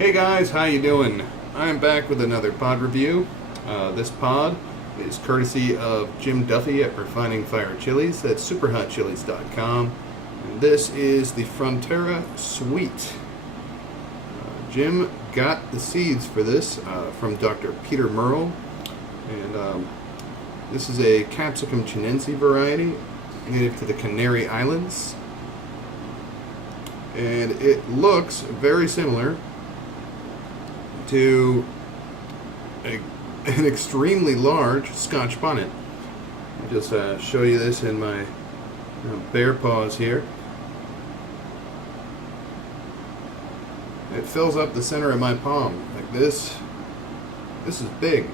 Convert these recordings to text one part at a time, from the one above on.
Hey guys, how you doing? I'm back with another pod review. This pod is courtesy of Jim Duffy at Refining Fire Chilies. That's superhotchilies.com. And this is the Frontera Sweet. Jim got the seeds for this from Dr. Peter Merle. And this is a Capsicum Chinense variety native to the Canary Islands. And it looks very similar to an extremely large Scotch Bonnet. I'll just show you this in my bare paws here. It fills up the center of my palm like this. This is big.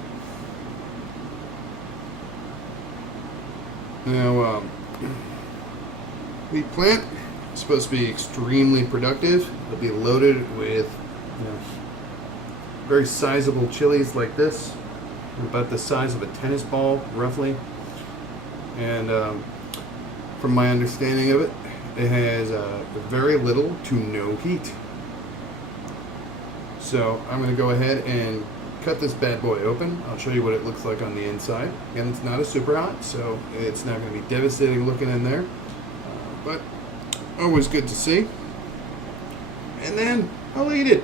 Now, the plant is supposed to be extremely productive. It'll be loaded with very sizable chilies like this, about the size of a tennis ball, roughly. And from my understanding of it, it has very little to no heat. So I'm going to go ahead and cut this bad boy open. I'll show you what it looks like on the inside. Again, it's not a super hot, so it's not going to be devastating looking in there, but always good to see. And then I'll eat it.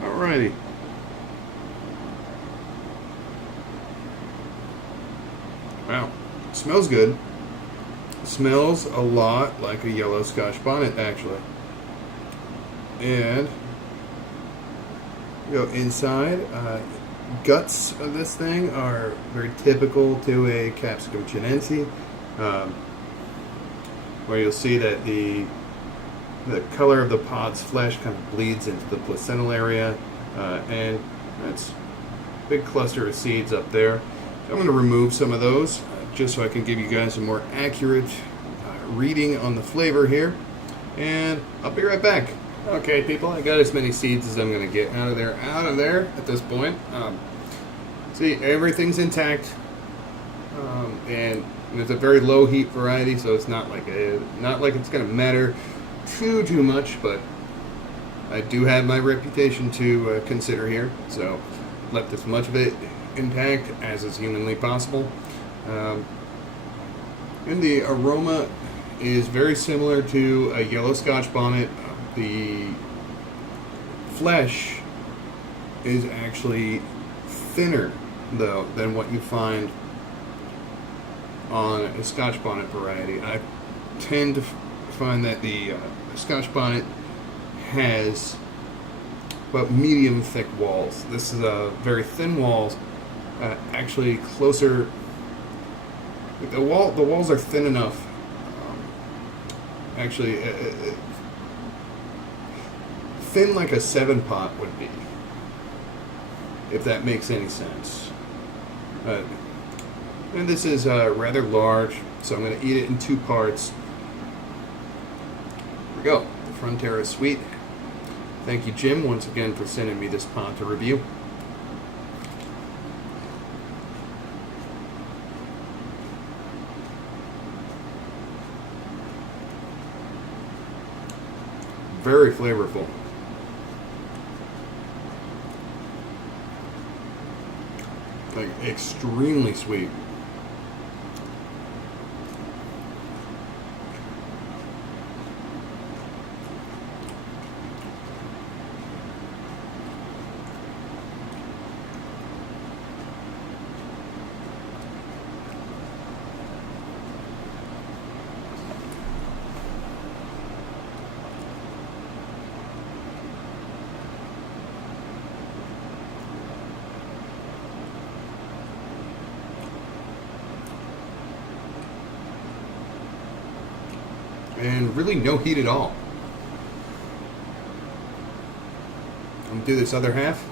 Alrighty. Wow, it smells good. It smells a lot like a yellow Scotch Bonnet, actually. And inside, guts of this thing are very typical to a Capsicum Chinense, where you'll see that the color of the pod's flesh kind of bleeds into the placental area, and that's a big cluster of seeds up there. So I'm going to remove some of those just so I can give you guys a more accurate reading on the flavor here, and I'll be right back. Okay, people, I got as many seeds as I'm going to get out of there at this point. See, everything's intact, and it's a very low heat variety, so it's not like it's going to matter too much, but I do have my reputation to consider here, so left as much of it intact as is humanly possible. And the aroma is very similar to a yellow Scotch Bonnet. The flesh is actually thinner, though, than what you find on a Scotch Bonnet variety. I tend to find that the Scotch Bonnet has about medium thick walls. This is a very thin walls, actually closer. The walls are thin enough. Actually, thin like a 7-pot would be, if that makes any sense. And this is rather large, so I'm going to eat it in 2 parts. Here we go, the Frontera Sweet. Thank you, Jim, once again for sending me this pod to review. Very flavorful. Like, extremely sweet. And really no heat at all. I'm going to do this other half.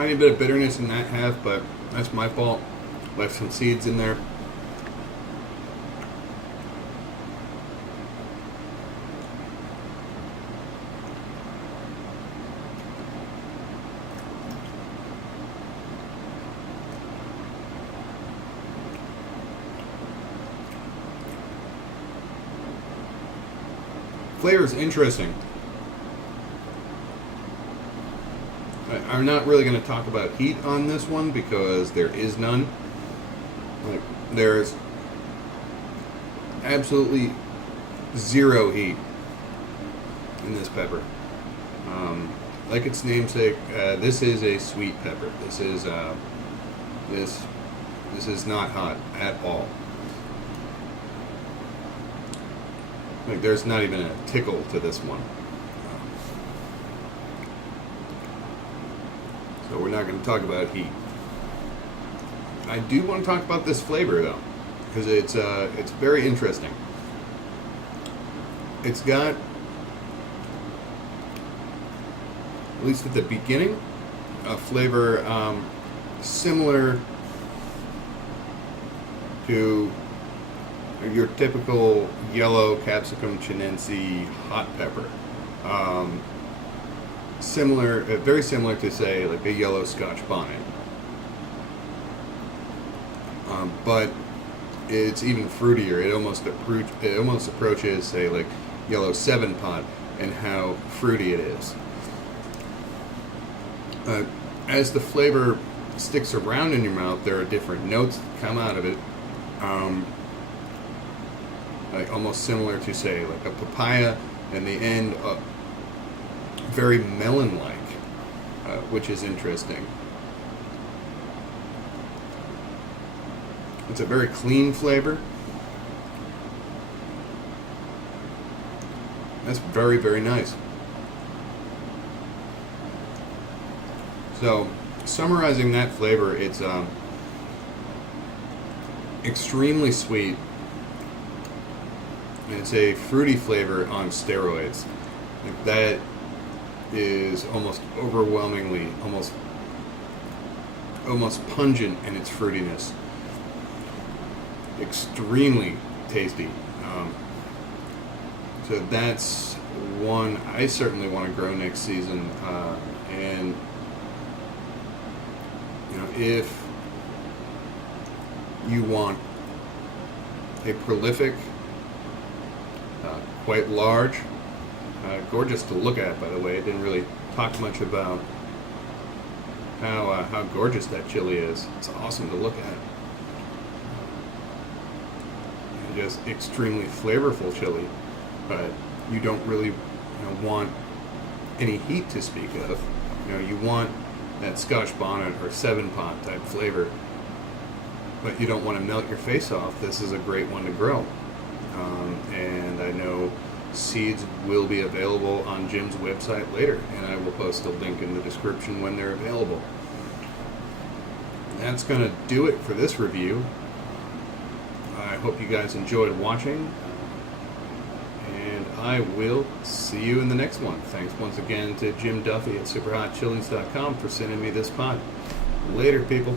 tiny bit of bitterness in that half, but that's my fault. Left some seeds in there. Flavor is interesting. I'm not really going to talk about heat on this one because there is none. Like, there's absolutely zero heat in this pepper. Like its namesake, this is a sweet pepper. This is not hot at all. Like, there's not even a tickle to this one. So we're not going to talk about heat. I do want to talk about this flavor though, because it's very interesting. It's got, at least at the beginning, a flavor similar to your typical yellow Capsicum Chinense hot pepper. Similar, very similar to, say, like a yellow Scotch Bonnet. But it's even fruitier. It almost approaches, say, like yellow 7-Pot and how fruity it is. As the flavor sticks around in your mouth, there are different notes that come out of it. Like almost similar to, say, like a papaya, and the end very melon-like, which is interesting. It's a very clean flavor. That's very, very nice. So, summarizing that flavor, it's extremely sweet. It's a fruity flavor on steroids. Like, that is almost overwhelmingly, almost pungent in its fruitiness. Extremely tasty. So that's one I certainly want to grow next season. And you know, if you want a prolific, quite large, gorgeous to look at, by the way. I didn't really talk much about how gorgeous that chili is. It's awesome to look at. And just extremely flavorful chili, but you don't really want any heat to speak of. You want that Scotch Bonnet or 7-Pot type flavor, but you don't want to melt your face off. This is a great one to grow. And I know seeds will be available on Jim's website later, and I will post a link in the description when they're available. That's going to do it for this review. I hope you guys enjoyed watching, and I will see you in the next one. Thanks once again to Jim Duffy at superhotchilies.com for sending me this pod. Later, people.